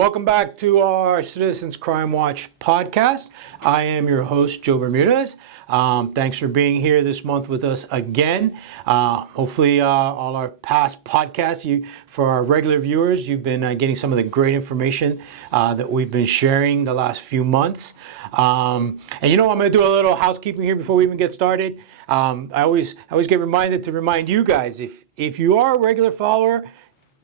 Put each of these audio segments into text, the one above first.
welcome back to our Citizens Crime Watch podcast. I am your host, Joe Bermudez. Thanks for being here this month with us again. Hopefully, all our past podcasts, for our regular viewers, you've been getting some of the great information that we've been sharing the last few months. And I'm going to do a little housekeeping here before we even get started. I always get reminded to remind you guys, if you are a regular follower,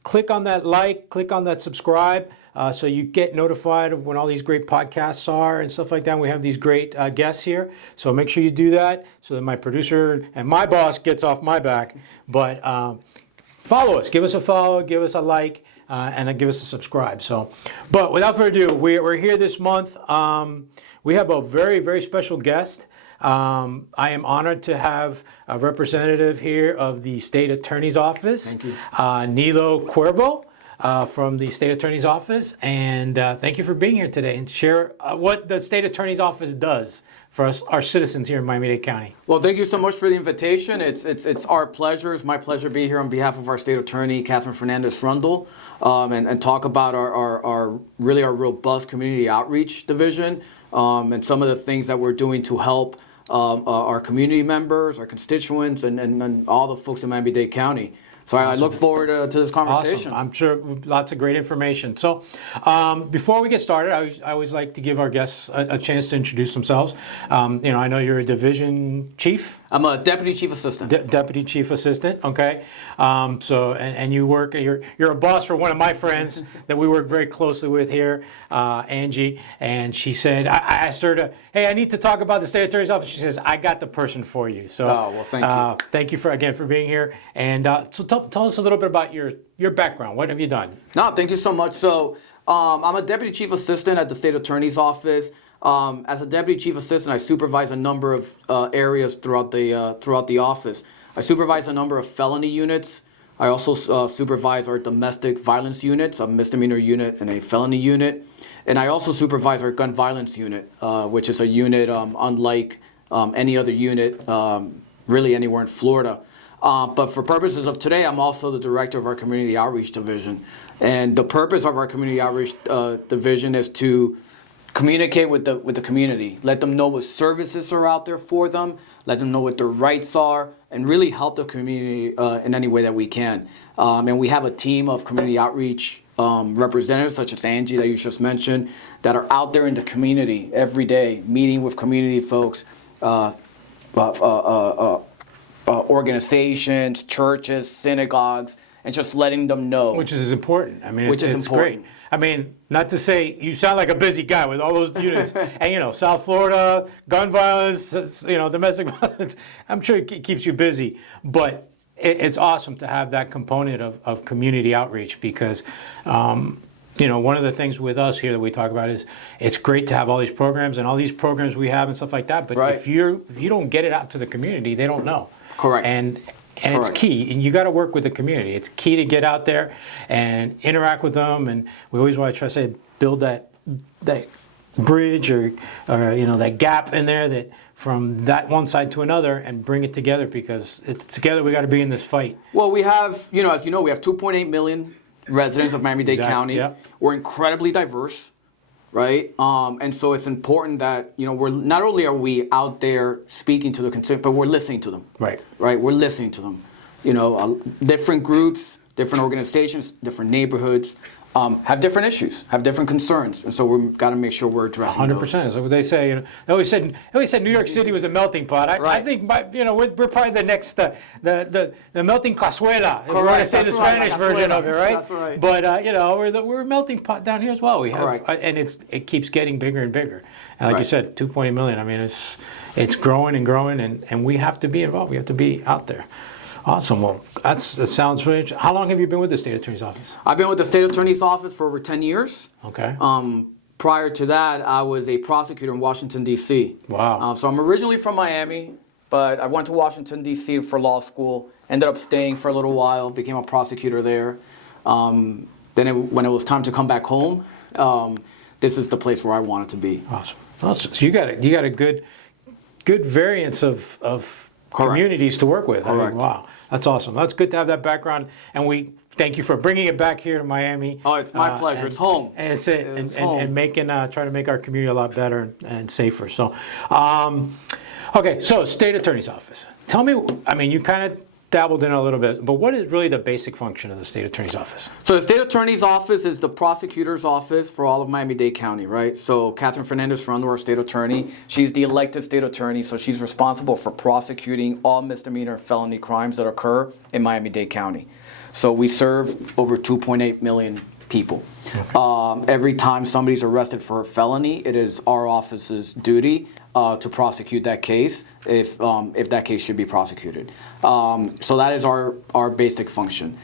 click on that like, click on that subscribe, so you get notified of when all these great podcasts are and stuff like that. We have these great guests here, so make sure you do that so that my producer and my boss gets off my back. But follow us, give us a follow, give us a like, and then give us a subscribe. But without further ado, we're here this month. We have a very, very special guest. I am honored to have a representative here of the State Attorney's Office. Thank you. Nilo Cuervo from the State Attorney's Office. And thank you for being here today and share what the State Attorney's Office does for us, our citizens here in Miami-Dade County. Well, thank you so much for the invitation. It's our pleasure. It's my pleasure to be here on behalf of our State Attorney, Catherine Fernandez-Rundle, and talk about our robust community outreach division and some of the things that we're doing to help our community members, our constituents, and all the folks in Miami-Dade County. So awesome. I look forward to this conversation. Awesome. I'm sure lots of great information. So before we get started, I always like to give our guests a chance to introduce themselves. I know you're a division chief. I'm a deputy chief assistant. Deputy chief assistant, okay. And you work, you're a boss for one of my friends that we work very closely with here, Angie, and she said, I asked her hey, I need to talk about the State Attorney's Office. She says, I got the person for you. So, well, thank you. Thank you for being here. And so tell us a little bit about your background. What have you done? No, thank you so much. So I'm a deputy chief assistant at the State Attorney's Office. As a deputy chief assistant, I supervise a number of areas throughout the office. I supervise a number of felony units. I also supervise our domestic violence units, a misdemeanor unit and a felony unit. And I also supervise our gun violence unit, which is a unit unlike any other unit really anywhere in Florida. But for purposes of today, I'm also the director of our community outreach division. And the purpose of our community outreach division is to communicate with the community, let them know what services are out there for them, let them know what their rights are, and really help the community in any way that we can. And we have a team of community outreach representatives, such as Angie that you just mentioned, that are out there in the community every day, meeting with community folks, organizations, churches, synagogues, and just letting them know. Which is important. I mean, it's great. I mean, not to say you sound like a busy guy with all those units. And, South Florida, gun violence, domestic violence, I'm sure it keeps you busy. But it's awesome to have that component of community outreach because, one of the things with us here that we talk about is it's great to have all these programs and all these programs we have and stuff like that. But right. if you don't get it out to the community, they don't know. Correct. And it's key, and you got to work with the community. It's key to get out there and interact with them. And we always want to try to say build that bridge or that gap in there that from that one side to another and bring it together because it's together we got to be in this fight. Well, we have as you know we have 2.8 million residents of Miami-Dade County. Yep. We're incredibly diverse. Right, and so it's important that we're not only are we out there speaking to the consumer, but we're listening to them. Right, we're listening to them. Different groups, different organizations, different neighborhoods have different issues, have different concerns, and so we've got to make sure we're addressing 100%. those. That's what they say. They always said New York City was a melting pot. I think we're probably the next the melting cazuela. If we're going to say the Spanish version of it, right? That's right. But we're a melting pot down here as well. We have, and it keeps getting bigger and bigger. And like you said, 2.8 million. I mean, it's growing and growing, and we have to be involved. We have to be out there. Awesome. Well, that sounds really interesting. How long have you been with the State Attorney's Office? I've been with the State Attorney's Office for over 10 years. Okay. Prior to that, I was a prosecutor in Washington, D.C. Wow. So I'm originally from Miami, but I went to Washington, D.C. for law school, ended up staying for a little while, became a prosecutor there. When it was time to come back home, this is the place where I wanted to be. Awesome. So you got a good variance of communities to work with. Correct. I mean, wow, that's awesome. That's good to have that background. And thank you for bringing it back here to Miami. Oh, it's my pleasure. It's home. And it's it. It's And home. making, trying to make our community a lot better and safer. So, okay, so state attorney's office. Tell me, I mean, you kind of dabbled in it a little bit, but what is really the basic function of the state attorney's office? So the state attorney's office is the prosecutor's office for all of Miami-Dade County, right? So Catherine Fernandez-Rondo, our state attorney, she's the elected state attorney, so she's responsible for prosecuting all misdemeanor and felony crimes that occur in Miami-Dade County. So we serve over 2.8 million people. Every time somebody's arrested for a felony, it is our office's duty to prosecute that case if that case should be prosecuted. So that is our basic function.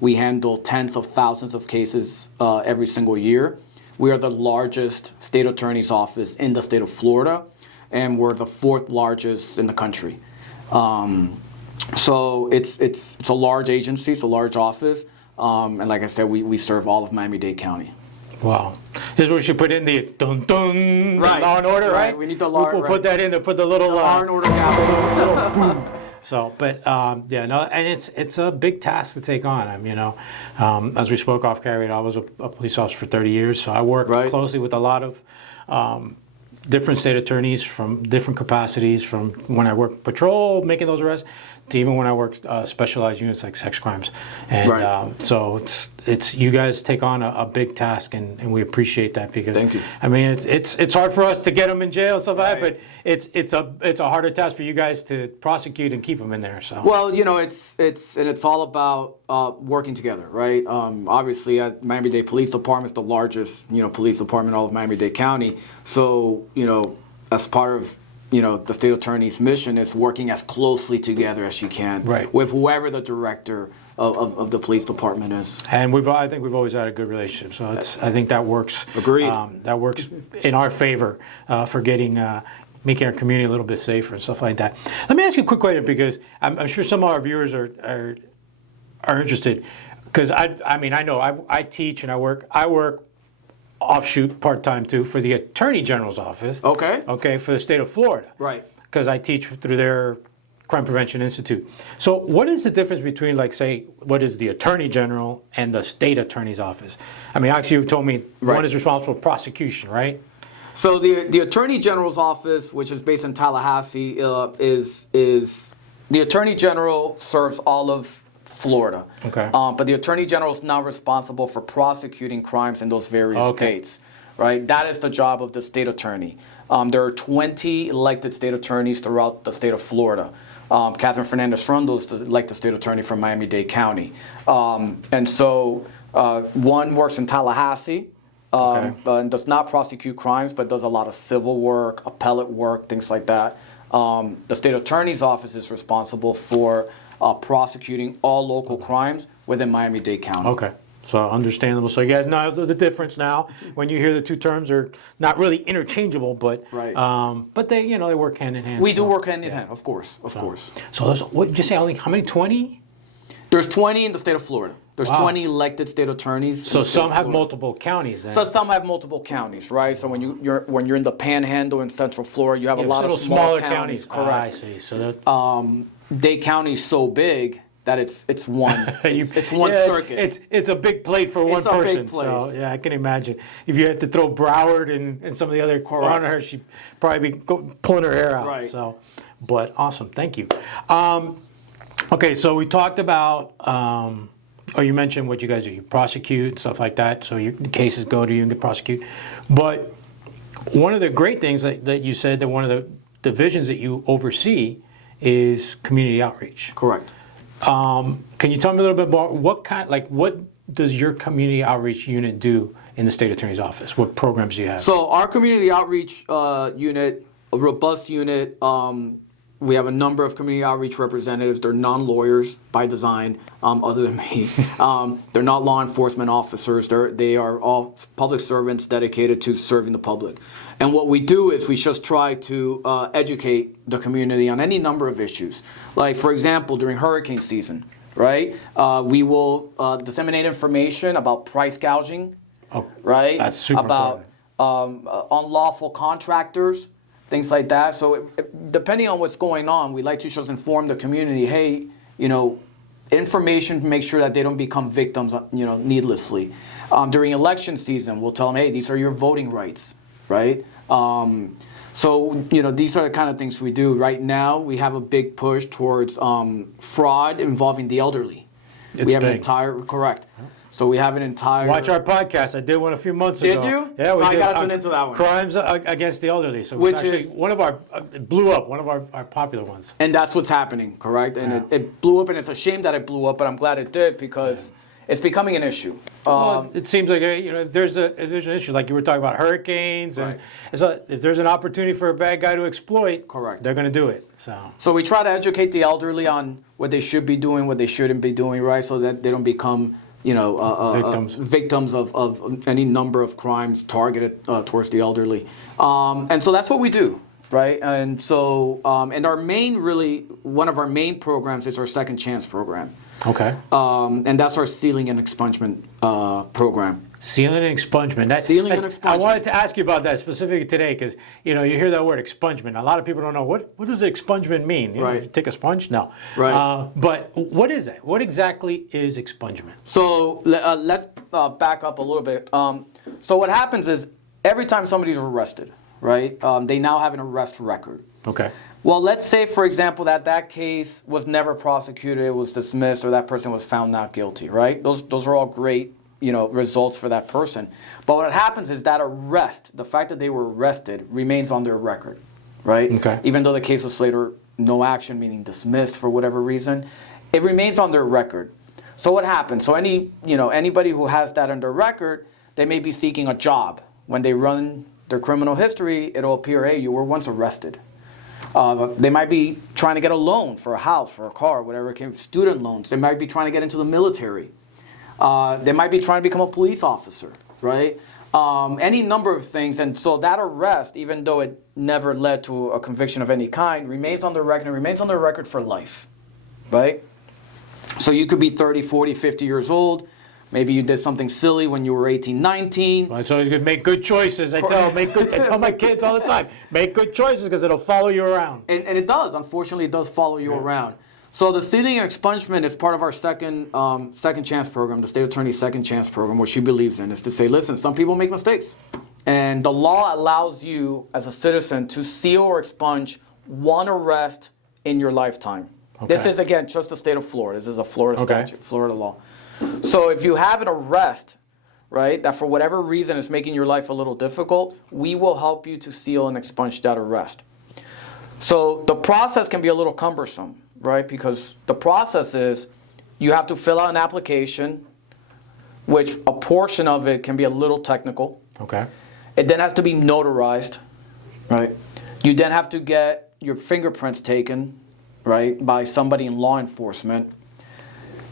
We handle tens of thousands of cases every single year. We are the largest state attorney's office in the state of Florida, and we're the fourth largest in the country. So it's a large agency, it's a large office. And like I said, we serve all of Miami-Dade County. Wow. This is what you put in the dun-dun, Right. Law and Order, right? We need the law. We'll put that in there, put the little... Law and Order gavel. little boom. So, but yeah, no, and it's a big task to take on. I mean, as we spoke off camera, I was a police officer for 30 years, so I work closely with a lot of different state attorneys from different capacities, from when I work patrol, making those arrests, to even when I work specialized units like sex crimes. And so it's you guys take on a big task, and we appreciate that because Thank you. I mean it's hard for us to get them in jail and stuff like that, but it's a harder task for you guys to prosecute and keep them in there. So Well, you know, it's all about working together, right? Obviously, Miami-Dade Police Department is the largest, police department in all of Miami-Dade County. So, as part of the state attorney's mission is working as closely together as you can with whoever the director of the police department is. And I think we've always had a good relationship. So I think that works. Agreed. That works in our favor for making our community a little bit safer and stuff like that. Let me ask you a quick question because I'm sure some of our viewers are interested. Because I mean I know I teach and I work offshoot part-time too for the Attorney General's office. Okay, for the state of Florida. Right. Because I teach through their Crime Prevention Institute. So what is the difference between, like, say, what is the Attorney General and the state attorney's office? I mean, actually you told me one is responsible for prosecution, right? So the Attorney General's office, which is based in Tallahassee, is the Attorney General serves all of Florida. Okay. But the Attorney General is now responsible for prosecuting crimes in those various states, right? That is the job of the state attorney. There are 20 elected state attorneys throughout the state of Florida. Catherine Fernandez-Rondo is the elected state attorney from Miami-Dade County. And so one works in Tallahassee and does not prosecute crimes, but does a lot of civil work, appellate work, things like that. The state attorney's office is responsible for prosecuting all local crimes within Miami-Dade County. Okay, so understandable. So you guys know the difference now. When you hear the two terms are not really interchangeable, but they they work hand in hand. We do work hand in hand, of course. So there's, what did you say? Only how many? 20? There's 20 in the state of Florida. There's 20 elected state attorneys. So some have multiple counties then. So some have multiple counties, right? So when you're in the Panhandle in Central Florida, you have a lot of smaller counties. Correct. I see. So that. Dade County is so big that it's one it's one circuit. It's a big plate for one person. It's a big place. So yeah, I can imagine. If you had to throw Broward and some of the other on her, she'd probably be pulling her hair out. Right. So, but awesome, thank you. Okay, so we talked about. You mentioned what you guys do. You prosecute and stuff like that. So your cases go to you and get prosecuted. But one of the great things that you said that one of the divisions that you oversee is community outreach. Correct. Can you tell me a little bit about what does your community outreach unit do in the state attorney's office? What programs do you have? So our community outreach unit, a robust unit. We have a number of community outreach representatives. They're non-lawyers by design, other than me. They're not law enforcement officers. They are all public servants dedicated to serving the public. And what we do is we just try to educate the community on any number of issues. Like, for example, during hurricane season, right? We will disseminate information about price gouging, right? That's super about unlawful contractors, things like that. So depending on what's going on, we like to just inform the community, hey, information to make sure that they don't become victims, needlessly. During election season, we'll tell them, hey, these are your voting rights, right? So, these are the kind of things we do. Right now, we have a big push towards fraud involving the elderly. We have big. Correct. So we have an entire... Watch our podcast. I did one a few months ago. Did you? Yeah, we so did. I got to tune into that one. Crimes against the elderly. So Which actually is... one of our... It blew up, one of our popular ones. And that's what's happening, correct? And it blew up, and it's a shame that it blew up, but I'm glad it did because it's becoming an issue. Well, it seems like if there's an issue, like you were talking about hurricanes, and if there's an opportunity for a bad guy to exploit, correct, they're going to do it. So we try to educate the elderly on what they should be doing, what they shouldn't be doing, right? So that they don't become victims of any number of crimes targeted towards the elderly. And so that's what we do, right? And so, and one of our main programs is our Second Chance program. Okay. And that's our sealing and expungement program. Sealing and expungement. Sealing and expungement. I wanted to ask you about that specifically today because, you hear that word expungement. A lot of people don't know, what does expungement mean? Right. You take a sponge? No. Right. But what is it? What exactly is expungement? So let's back up a little bit. So what happens is every time somebody's arrested, right, they now have an arrest record. Okay. Well, let's say, for example, that case was never prosecuted, it was dismissed, or that person was found not guilty, right? Those are all great, results for that person. But what happens is that arrest, the fact that they were arrested, remains on their record, right? Okay. Even though the case was later no action, meaning dismissed for whatever reason, it remains on their record. So what happens? So anybody who has that on their record, they may be seeking a job. When they run their criminal history, it'll appear, hey, you were once arrested. They might be trying to get a loan for a house, for a car, whatever it can be, student loans. They might be trying to get into the military. They might be trying to become a police officer, right? Any number of things. And so that arrest, even though it never led to a conviction of any kind, remains on their record and remains on their record for life, right? So you could be 30, 40, 50 years old. Maybe you did something silly when you were 18, 19. Well, it's always good. Make good choices. I tell my kids all the time, make good choices because it'll follow you around. And it does. Unfortunately, it does follow you around. So the sealing and expungement is part of our second chance program, the state attorney's second chance program, which she believes in, is to say, listen, some people make mistakes. And the law allows you, as a citizen, to seal or expunge one arrest in your lifetime. Okay. This is, again, just the state of Florida. This is a Florida statute, Florida law. So if you have an arrest, right, that for whatever reason is making your life a little difficult, we will help you to seal and expunge that arrest. So the process can be a little cumbersome, right, because the process is you have to fill out an application, which a portion of it can be a little technical. Okay. It then has to be notarized, right? You then have to get your fingerprints taken, right, by somebody in law enforcement.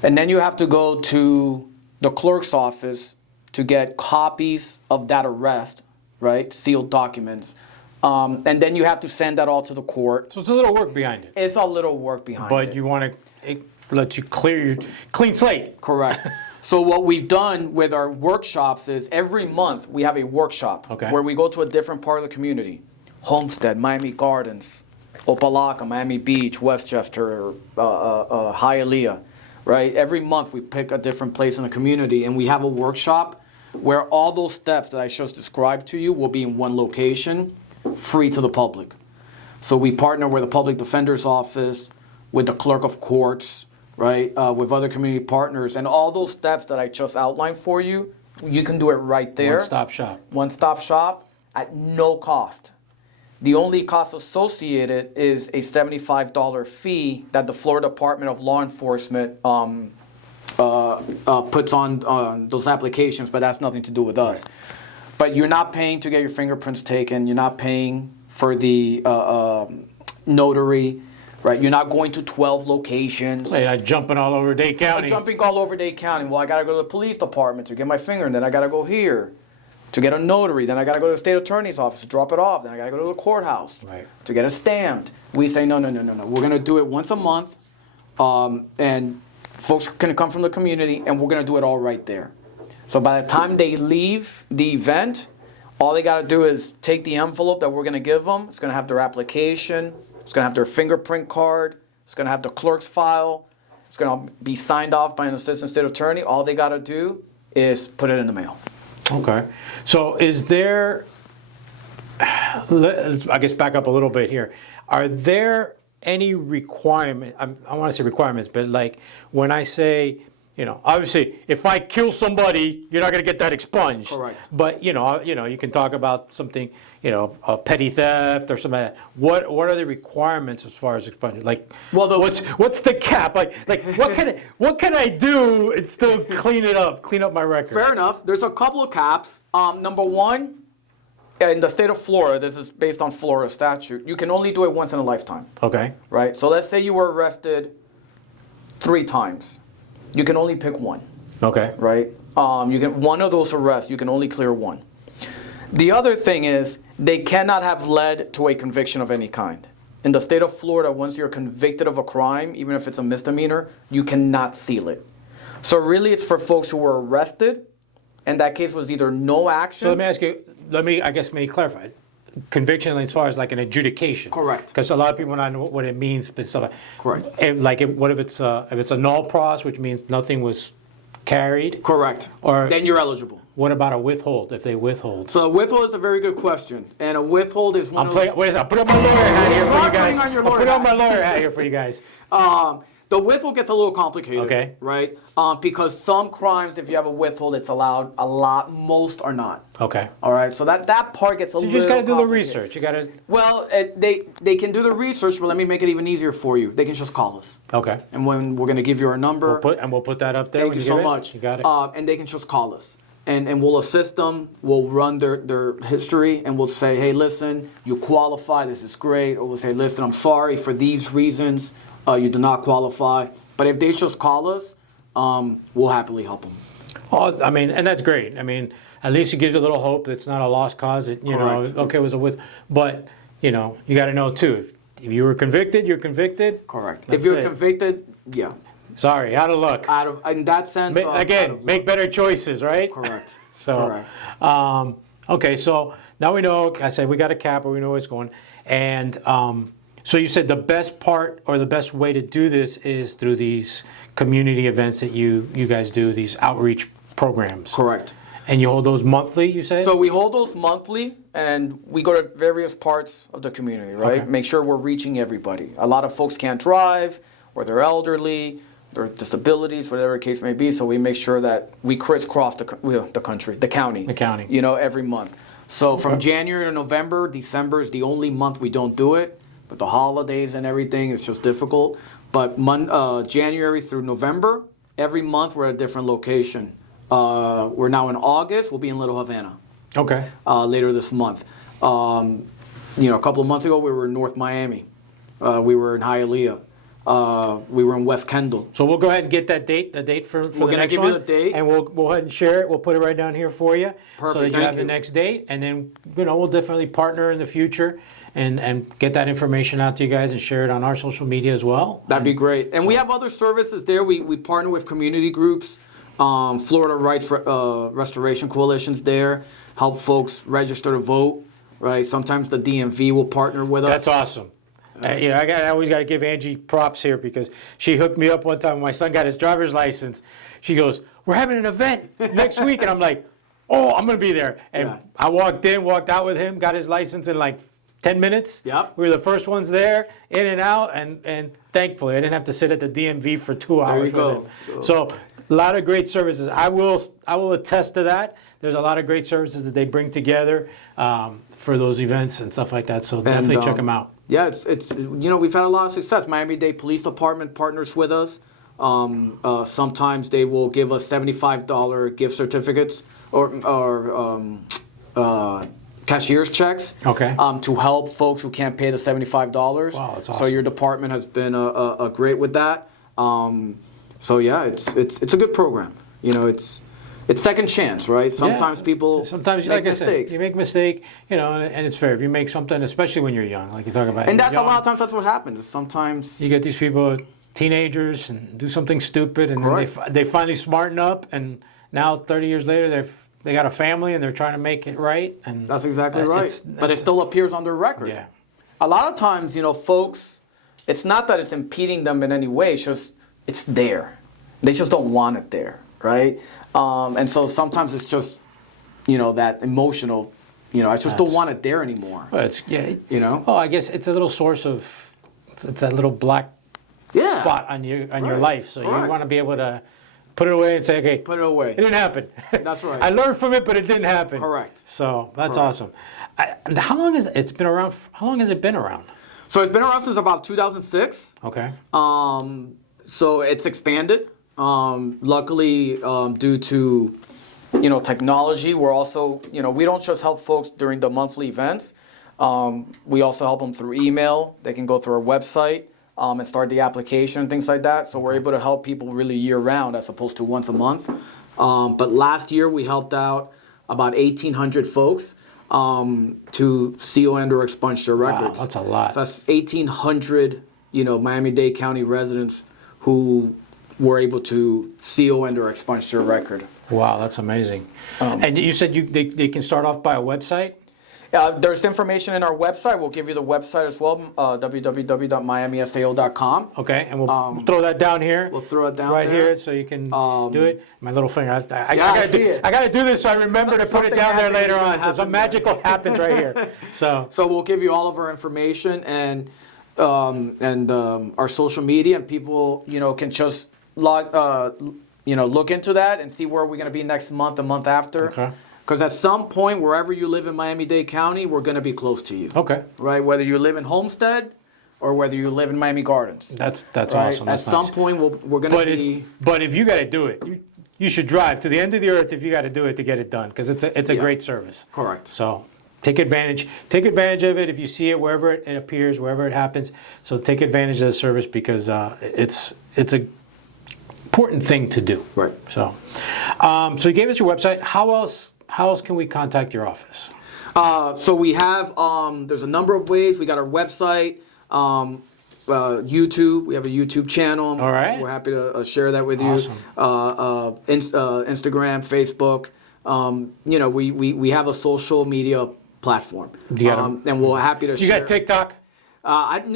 And then you have to go to the clerk's office to get copies of that arrest, right, sealed documents. And then you have to send that all to the court. So it's a little work behind it. It's a little work behind it. But you want to let you clear your clean slate. Correct. So what we've done with our workshops is every month we have a workshop where we go to a different part of the community. Homestead, Miami Gardens, Opelika, Miami Beach, Westchester, Hialeah. Right? Every month we pick a different place in the community and we have a workshop where all those steps that I just described to you will be in one location, free to the public. So we partner with the public defender's office, with the clerk of courts, right? With other community partners, and all those steps that I just outlined for you, you can do it right there. One-stop shop. One-stop shop at no cost. The only cost associated is a $75 fee that the Florida Department of Law Enforcement puts on those applications, but that's nothing to do with us. Right. But you're not paying to get your fingerprints taken. You're not paying for the notary, right? You're not going to 12 locations. You're not jumping all over Dade County. I'm jumping all over Dade County. Well, I got to go to the police department to get my finger, and then I got to go here to get a notary, then I got to go to the state attorney's office to drop it off, then I got to go to the courthouse to get it stamped. We say, no. We're going to do it once a month, and folks can come from the community, and we're going to do it all right there. So by the time they leave the event, all they got to do is take the envelope that we're going to give them. It's going to have their application. It's going to have their fingerprint card. It's going to have the clerk's file. It's going to be signed off by an assistant state attorney. All they got to do is put it in the mail. Okay. So is there, I guess back up a little bit here. Are there any requirement, I want to say requirements, but like when I say, obviously if I kill somebody, you're not going to get that expunged. Correct. But, you can talk about something, a petty theft or something like that. What are the requirements as far as expunging? Like, Well, what's the cap? Like what can I do and still clean up my record? Fair enough. There's a couple of caps. Number one, in the state of Florida, this is based on Florida statute, you can only do it once in a lifetime. Okay. Right? So let's say you were arrested 3 times. You can only pick one. Okay. Right? You can one of those arrests, you can only clear one. The other thing is they cannot have led to a conviction of any kind. In the state of Florida, once you're convicted of a crime, even if it's a misdemeanor, you cannot seal it. So really it's for folks who were arrested, and that case was either no action. So let me ask you, maybe clarify. Conviction as far as like an adjudication. Correct. Because a lot of people don't know what it means, but stuff like. Correct. And like, what if it's a null pros, which means nothing was carried? Correct. Or then you're eligible. What about a withhold, if they withhold? So a withhold is a very good question. And a withhold is one of those... Wait a second, I'll put on my lawyer hat here for you guys. I'll put on my lawyer hat here for you guys. The withhold gets a little complicated, okay, right? Because some crimes, if you have a withhold, it's allowed. A lot, most are not. Okay. All right, so that part gets a little. You just got to do the research. You got to. Well, they can do the research, but let me make it even easier for you. They can just call us. Okay. And when we're going to give you our number, we'll put that up there. Thank you so much. You got it. And they can just call us. And we'll assist them, we'll run their history, and we'll say, hey, listen, you qualify, this is great. Or we'll say, listen, I'm sorry, for these reasons, you do not qualify. But if they just call us, we'll happily help them. Oh, I mean, and that's great. I mean, at least it gives you a little hope. It's not a lost cause. It was a but, you got to know, too, if you were convicted, you're convicted. Correct. If you're convicted, yeah. Sorry, out of luck. In that sense, make better choices, right? Correct. So, correct. Okay, so now we know. I said we got a cap, or we know where it's going. And so you said the best part or the best way to do this is through these community events that you guys do, these outreach programs. Correct. And you hold those monthly, you said? So we hold those monthly, and we go to various parts of the community, right? Okay. Make sure we're reaching everybody. A lot of folks can't drive, or they're elderly, their disabilities, whatever the case may be. So we make sure that we crisscross the country, the county. The county. Every month. So from January to November, December is the only month we don't do it. But the holidays and everything, it's just difficult. But January through November, every month we're at a different location. We're now in August. We'll be in Little Havana. Okay. Later this month. A couple of months ago we were in North Miami. We were in Hialeah. We were in West Kendall. So we'll go ahead and get that date, the date for the next one. We're going to give you the date. And we'll go ahead and share it. We'll put it right down here for you. Perfect. So that you have the next date. And then, we'll definitely partner in the future and get that information out to you guys and share it on our social media as well. That'd be great. And we have other services there. We partner with community groups, Florida Rights Restoration Coalition's there, help folks register to vote, right? Sometimes the DMV will partner with us. That's awesome. I always got to give Angie props here because she hooked me up one time when my son got his driver's license. She goes, we're having an event next week. And I'm like, oh, I'm going to be there. And I walked out with him, got his license in like 10 minutes. Yep. We were the first ones there, in and out. And thankfully, I didn't have to sit at the DMV for 2 hours There you with go. him. So a lot of great services. I will attest to that. There's a lot of great services that they bring together for those events and stuff like that. So definitely check them out. Yeah, it's we've had a lot of success. Miami-Dade Police Department partners with us. Sometimes they will give us $75 gift certificates or cashier's checks. Okay. To help folks who can't pay the $75. Wow, that's awesome. So your department has been a great with that. So yeah, it's a good program. It's second chance, right? Sometimes people make like mistakes. I said, you make a mistake, and it's fair. If you make something, especially when you're young, like you talk about. And that's a lot of times that's what happens. Sometimes you get these people, teenagers, and do something stupid, and then they finally smarten up, and now 30 years later they got a family and they're trying to make it right. And that's exactly right. But it still appears on their record. Yeah. A lot of times, folks, it's not that it's impeding them in any way. It's just it's there. They just don't want it there, right? And so sometimes it's just, that emotional, I just don't want it there anymore. Well, it's, yeah. Oh, I guess it's a little source of, it's that little black spot on your life. So you want to be able to put it away and say, okay, put it away. It didn't happen. That's right. I learned from it, but it didn't happen. Correct. So that's awesome. And how long has it been around? How long has it been around? So it's been around since about 2006. Okay. So it's expanded. Luckily, due to technology, we're also we don't just help folks during the monthly events. We also help them through email. They can go through our website and start the application and things like that. So we're able to help people really year round as opposed to once a month. But last year we helped out about 1,800 folks to CO and or expunge their records. Wow, that's a lot. So that's 1,800 Miami-Dade County residents who were able to CO and or expunge their record. Wow, that's amazing. And you said they can start off by a website? There's information in our website. We'll give you the website as well, www.miamisao.com. Okay, and we'll throw that down here. We'll throw it down right there. here so you can do it. My little finger. I gotta do this so I remember to put it down there later on. So some magical happens right here. So we'll give you all of our information and our social media, and people can just look into that and see where we're going to be next month, the month after. Okay. Because at some point, wherever you live in Miami-Dade County, we're going to be close to you. Okay. Right? Whether you live in Homestead or whether you live in Miami Gardens. That's right? awesome. That's at some point, we're going to be... But if you got to do it, you should drive to the end of the earth if you got to do it to get it done, because it's a great service. Correct. So take advantage of it if you see it wherever it appears, wherever it happens. So take advantage of the service because it's a important thing to do. Right. So you gave us your website. How else can we contact your office? So we have, there's a number of ways. We got our website, YouTube. We have a YouTube channel. All right. We're happy to share that with you. Awesome. Instagram, Facebook. We have a social media platform. And we're happy to share. You got TikTok?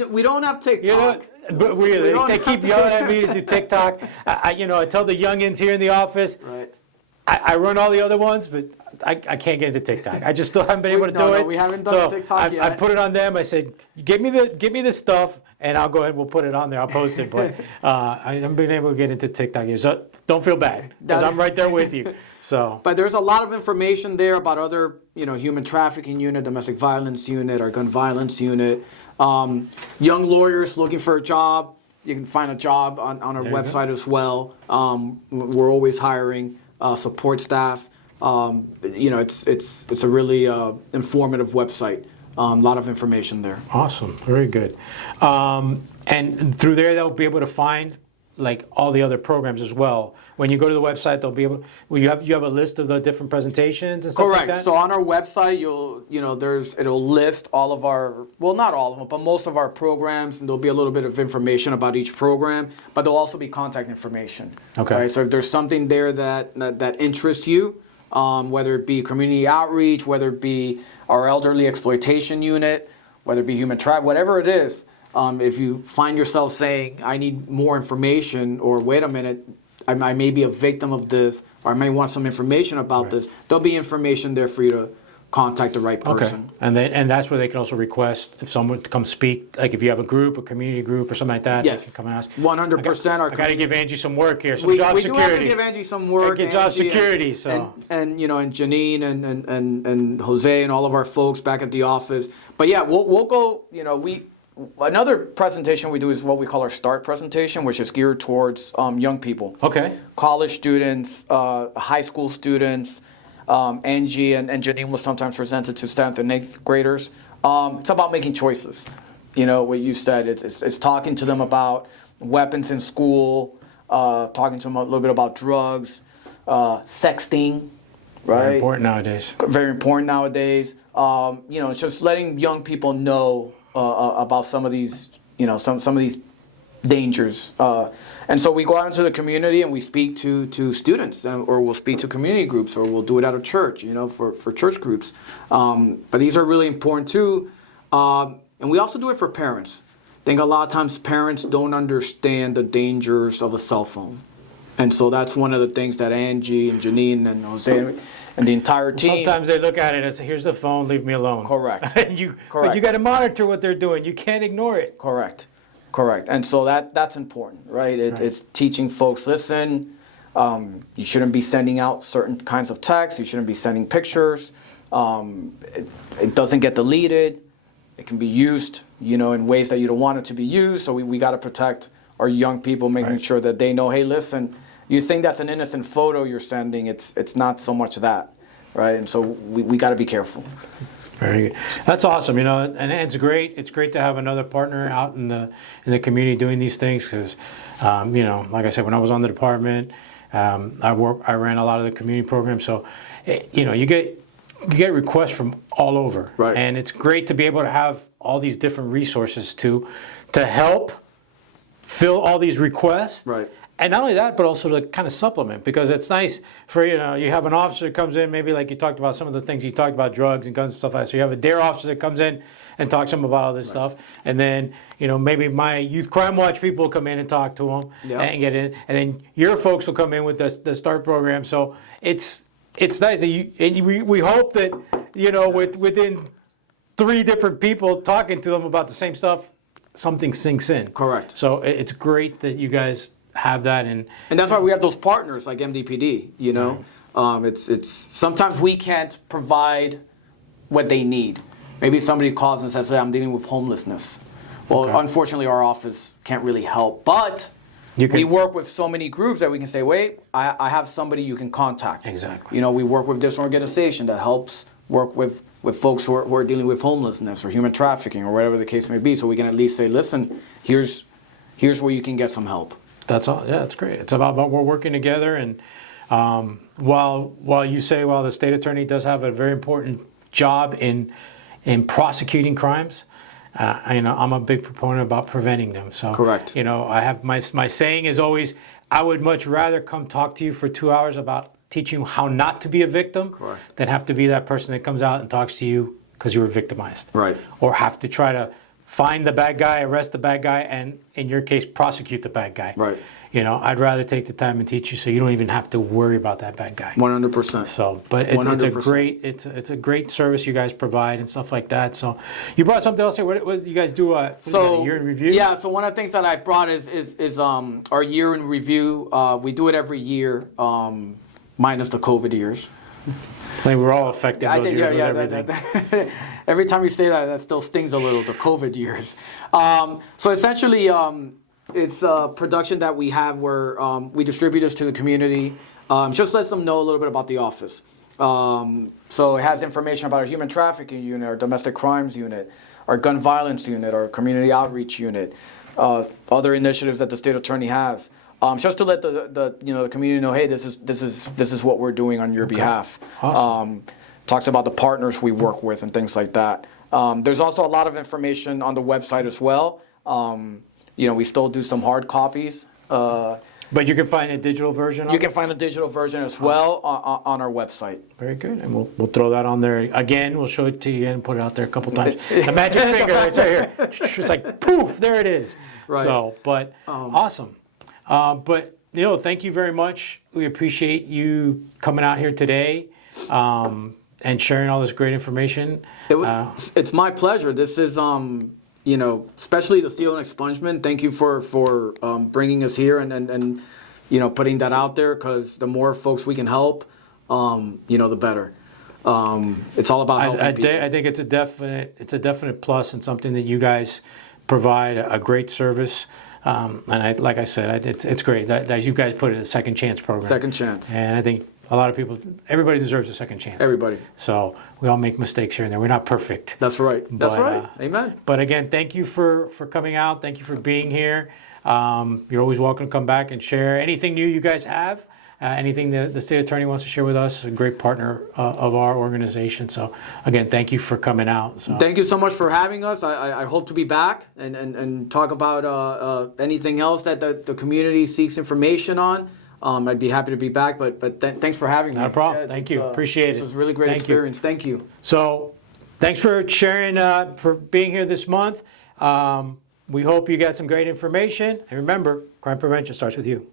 We don't have TikTok. But they keep yelling at me to do TikTok. I tell the youngins here in the office, Right. I run all the other ones, but I can't get into TikTok. I just still haven't been able to do it. We haven't done TikTok yet. I put it on them. I said, give me the stuff, and I'll go ahead and we'll put it on there. I'll post it. But I haven't been able to get into TikTok yet. So don't feel bad, because I'm right there with you. So. But there's a lot of information there about other, human trafficking unit, domestic violence unit, our gun violence unit. Young lawyers looking for a job. You can find a job on our website as well. We're always hiring support staff. It's a really informative website. A lot of information there. Awesome, very good. And through there, they'll be able to find like all the other programs as well. When you go to the website, they'll be able. Well, you have a list of the different presentations and stuff like that? So on our website, it'll list all of our, well, not all of them, but most of our programs, and there'll be a little bit of information about each program, but there'll also be contact information. Okay. Right? So if there's something there that interests you, whether it be community outreach, whether it be our elderly exploitation unit, whether it be human trafficking, whatever it is, if you find yourself saying, I need more information, or wait a minute, I may be a victim of this, or I may want some information about this, there'll be information there for you to contact the right person. Okay. And that's where they can also request if someone to come speak, like if you have a group, a community group or something like that, yes. They can come and ask. 100%. I got to give Angie some work here, some we, job we security. We do have to give Angie some work. Get job security, and Janine and Jose and all of our folks back at the office. But yeah, we'll go, another presentation we do is what we call our START presentation, which is geared towards young people. Okay. College students, high school students. Angie and Janine will sometimes present it to 7th and 8th graders. It's about making choices. What you said, it's talking to them about weapons in school, talking to them a little bit about drugs, sexting, right? Very important nowadays. Very important nowadays. It's just letting young people know about some of these, some of these dangers. And so we go out into the community and we speak to students, or we'll speak to community groups, or we'll do it at a church, for church groups. But these are really important too. And we also do it for parents. think a lot of times parents don't understand the dangers of a cell phone. And so that's one of the things that Angie and Janine and Jose and the entire team. Sometimes they look at it as, here's the phone, leave me alone. Correct. But Correct. you got to monitor what they're doing. You can't ignore it. Correct. And so that's important, right? It's teaching folks, listen, you shouldn't be sending out certain kinds of texts. You shouldn't be sending pictures. It doesn't get deleted. It can be used, in ways that you don't want it to be used. So we got to protect our young people, making sure that they know, hey, listen, you think that's an innocent photo you're sending. It's not so much that, right? And so we got to be careful. Very good. That's awesome. And it's great. It's great to have another partner out in the community doing these things because, like I said, when I was on the department, I ran a lot of the community programs. So, you get requests from all over, right? And it's great to be able to have all these different resources to help fill all these requests, right? And not only that, but also to kind of supplement, because it's nice for, you have an officer that comes in, maybe like you talked about some of the things you talked about, drugs and guns and stuff like that. So you have a DARE officer that comes in and talks to them about all this stuff. And then, maybe my youth crime watch people will come in and talk to them and get in. And then your folks will come in with the START program. So it's nice. And we hope that, within 3 different people talking to them about the same stuff, something sinks in. Correct. So it's great that you guys have that, and that's why we have those partners like MDPD. It's sometimes we can't provide what they need. Maybe somebody calls and says, hey, I'm dealing with homelessness. Well, unfortunately, our office can't really help, but we work with so many groups that we can say, wait, I have somebody you can contact. Exactly. We work with this organization that helps work with folks who are dealing with homelessness or human trafficking or whatever the case may be, so we can at least say, listen, here's where you can get some help. That's all. Yeah, it's great. It's about we're working together, and while the state attorney does have a very important job in prosecuting crimes, I'm a big proponent about preventing them. So correct. I have my saying is always, I would much rather come talk to you for 2 hours about teaching you how not to be a victim, correct, than have to be that person that comes out and talks to you because you were victimized, right, or have to try to find the bad guy, arrest the bad guy, and in your case, prosecute the bad guy. Right. I'd rather take the time and teach you so you don't even have to worry about that bad guy. 100%. So, but it's a great service you guys provide and stuff like that. So, you brought something else here. What you guys do? A year in review? Yeah. So one of the things that I brought is our year in review. We do it every year, minus the COVID years. I think we're all affected. Those years with everything. Every time you say that still stings a little. The COVID years. So essentially, it's a production that we have where we distribute this to the community. Just lets them know a little bit about the office. So it has information about our human trafficking unit, our domestic crimes unit, our gun violence unit, our community outreach unit, other initiatives that the state attorney has. Just to let the community know, hey, this is what we're doing on your behalf. Awesome. Talks about the partners we work with and things like that. There's also a lot of information on the website as well. We still do some hard copies. But you can find a digital version. You can find a digital version as well on our website. Very good, and we'll throw that on there again. We'll show it to you again and put it out there a couple times. The magic finger, right here. It's like poof, there it is. Right. So, but awesome. But Nilo, thank you very much. We appreciate you coming out here today and sharing all this great information. It's my pleasure. This is especially the seal and expungement. Thank you for bringing us here and putting that out there, because the more folks we can help, the better. It's all about helping people. I think it's a definite plus and something that you guys provide a great service. And like I said, it's great that you guys put it a second chance program. Second chance. And I think a lot of people, everybody deserves a second chance. Everybody. So we all make mistakes here and there. We're not perfect. That's right. That's right. Amen. But again, thank you for coming out. Thank you for being here. You're always welcome to come back and share anything new you guys have. Anything that the state attorney wants to share with us, a great partner of our organization. So again, thank you for coming out. So. Thank you so much for having us. I hope to be back and talk about anything else that the community seeks information on. I'd be happy to be back, but thanks for having me. No problem. Thank you. Appreciate it. This was a really great experience. Thank you. So thanks for sharing, for being here this month. we hope you get some great information. And remember, crime prevention starts with you.